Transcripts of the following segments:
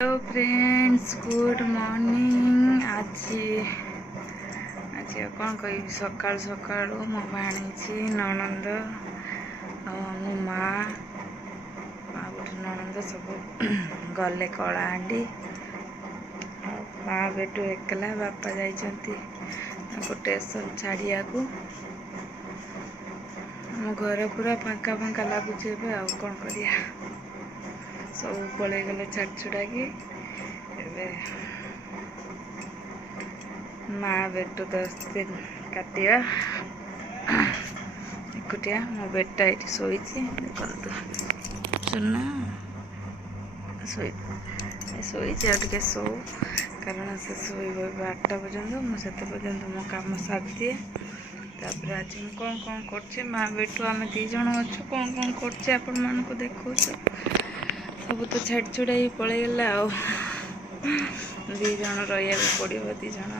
Hello friends, good morning. आज कौन कह सकाल सकाल मो भाणी ननंद मो माँ गोटे ननंद सब गले कलाहांडी। माँ बेटू एकला, बापा जाइछंती स्टेशन छाड़िया को। मो घर पूरा फांका फांका लगुच। कौन करिया, सब पलि गले छाड़ छुड़ा कि। माँ बेटू 10 दिन काटिया एकुटिया। मो बेटा ये शोई देखते सुना शोई टे शो, कारण से शोब 8टा पर्यंत। मुझे पर्यंत मो कम सारी दिए। तापर आज कौन कौन कर माँ बेटू आम 2 जन अच्छु। कौन कौन कर देखो सब तो छाड़ छुड़ा पलैगला। 2 जन रहा पड़ो। 2 जन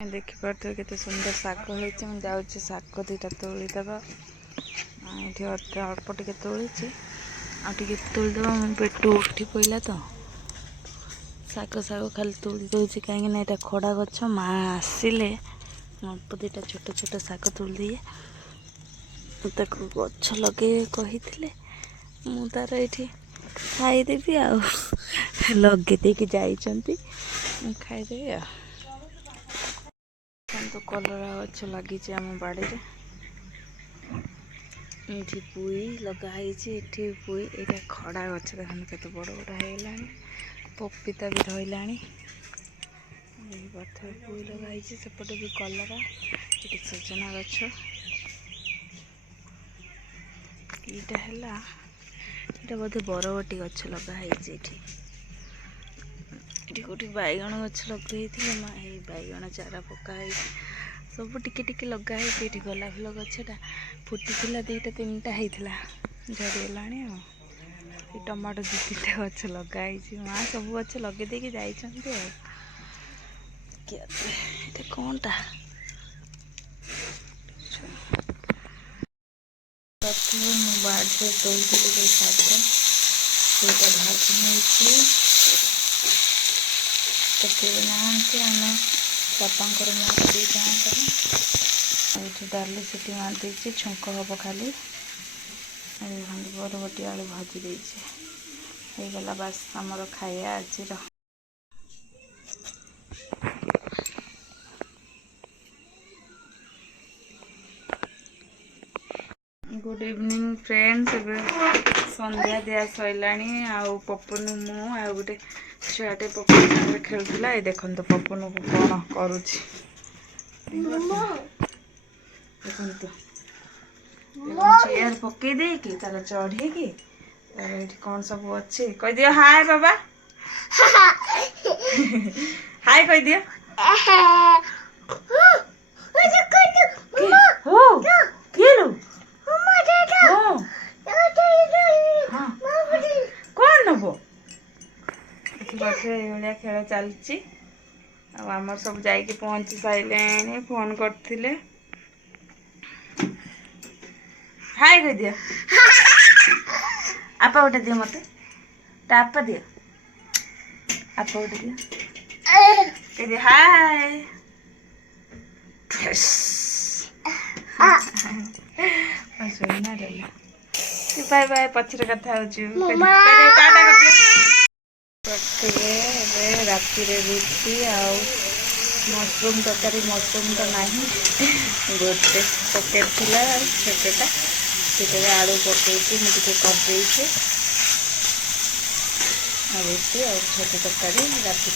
देखिपे केते सुंदर शाग होती। मुझे जाऊँगी शाग 2टा तोड़ीदेव। ये अल्प टे तोड़ी आगे तोड़ीदेव। मो पेटू उठी पड़ा तो शाग खाली तोड़ी दूसरी कहीं यहाँ खड़ा गछ। माँ आसिले अल्प 2टा छोट छोट शाग तोड़ दिए। गछ लगे कही मु तार ये खाईदेवी आ लगे देकी जाइछंती खाईदेवी आ। तो कलरा गछ लगी आम बाड़ी रे। ये पुई लगाई, ये पुई ये खड़ा गछ देखते केते बड़ बड़ होगा। पपीता भी रहा। पथर पुई लगाई, सेपटे भी कलरा, ये सजना गछ। यहाँ है बोधे बरबटी गछ लगाई। ये गोटे बैगण गछ लगे माँ, ये बैगण चारा पकाई सब टिके टिके लगाई। ये गोलाप फूल गछटा फुटी 2टा 3टा होता झड़गला। टमाटो 2-3टा गछ लगाई। माँ सब गछ लगे देकी जाइछंती। कौनटा प्रथम बाड़े तोड़ी शाग सेटा भाजी नहीं पकड़ ना आम बापांकर मोर 2 जणकर। ये डाली सीटी मार देती छुंक हम खाली। बरबटी आलू भाजी देगी गला। बास आमर खाया आज। Good evening friends. संध्या दिया सरला। पपन मु आ गोटे छुआटे पपन सागर खेलुला। ये देखो पपन को कौन करुच्ची देखो। चेयर पकई दे कि तार चढ़े कि तार ये कौन सब अच्छे कह दियो। हाय बाबा हाय कह दियो। कौन नब देखिए खेल चलती। आमर सब जाइए पहुँची सारे। फोन करते हाय कह दियो। आपा गोटे दियो मत आपा दियो। आपा गोटे दियो कह दियो हाय। बाय बाय पचर कथा टाटा कर। राति रुटी मशरूम तरकारी। मशरूम तो नहीं गोटे पकेट थिला छोटा से आलू पकई मुझे करदे रुटी और छोट तरकारी राति।